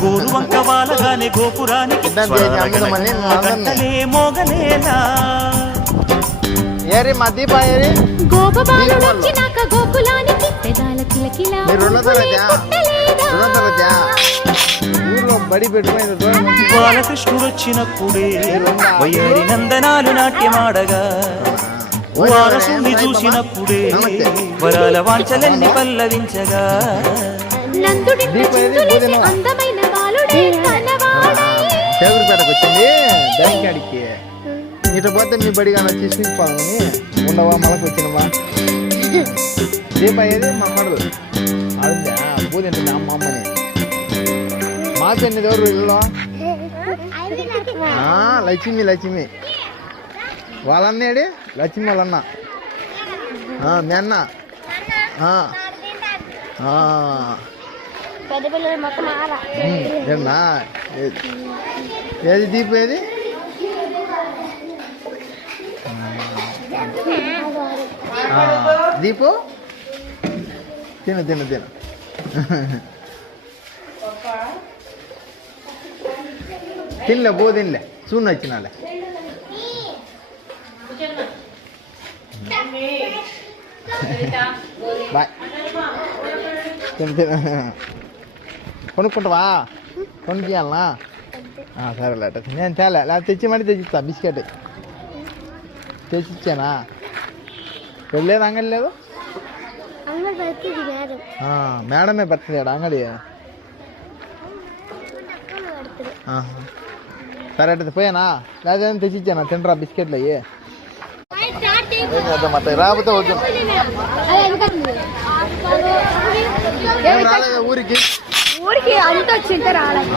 గోరువంక వాలగానే గోపురానికి గంటలే మోగలేలా ఏరి మా దీప ఏరి గోపబాలుడొచ్చినాక గోకులానికి పెదాల కిలకిలా ఊర్లో బడి పెట్టుకుని బాలకృష్ణుడొచ్చినప్పుడే వయ్యారి నందనాలు నాట్యమాడగా వారసుని చూసినప్పుడే వరాల వాంఛలన్నీ పల్లవించగా అందమైన బాలుడే పేదపేటకు వచ్చింది బ్యాంక్ కాడికి ఇటు పోతే మీ బడి కానీ తీసుకుపోవాలని ఉండవా మనకు వచ్చినవా దీప అయ్యేది మా అమ్మడు అడుందా పూజండి అమ్మ అమ్మని మా చెన్నిది ఎవరు ఇల్లు లక్ష్మి లక్ష్మి వాళ్ళన్నేడి లక్ష్మి వాళ్ళన్న మీ అన్న ఏనా ఏది దీపు ఏది దీపు తిను తిను తిను తినలే పో తినలే చూడు వచ్చినాలే బాయ్ తిను తిను కొనుక్కుంటావా కొనుక్కియాలనా సరేలే నేను తేలే లేదా తెచ్చి మళ్ళీ తెచ్చిస్తా బిస్కెట్ తెచ్చిచ్చానా వెళ్ళలేదు అంగడి లేదు మేడమే బర్త్డే అంగడి సరే అంటే పోయానా లేదా తెచ్చిచ్చానా తింటరా బిస్కెట్లు అయ్యి రాకపోతే వద్దు రాలేదా ఊరికి అంత వచ్చింటే రాలేదు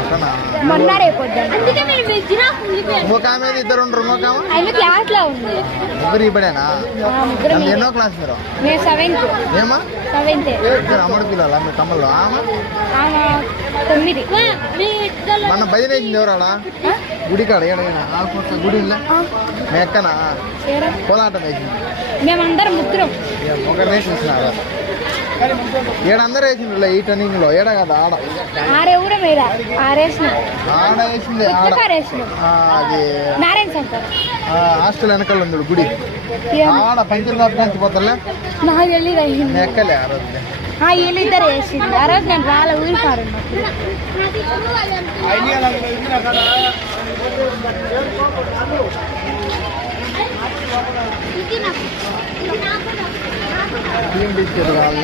ఒక ఆమె ఇద్దరు ఉండరు ఒక క్లాస్ లో ఉంది ముగ్గురు ఇప్పుడేనా ఎన్నో క్లాస్ మీరు ఏమా అమ్మడి పిల్లలా మీ తమ్ముళ్ళు మన భజన వేసింది ఎవరాడా గుడి కాడ ఏడైనా గుడి ఎక్కనా కోలాటం వేసింది మేమందరం ముగ్గురం ఒకరు వేసినారా ఏడందరూ వేసిండ్రు ఈ టర్నింగ్ లో ఏడ కదా ఆడ ఆడ వేసింది అది హాస్టల్ వెనకాల ఉంది గుడి ఆడ పంచదాపు నుంచి పోతలే ఎక్కలే ఆ రోజు వీళ్ళిద్దరు వేసింది ఆ రోజు నేను వాళ్ళ ఊరి కారు ఏం బిస్కెట్ కావాలి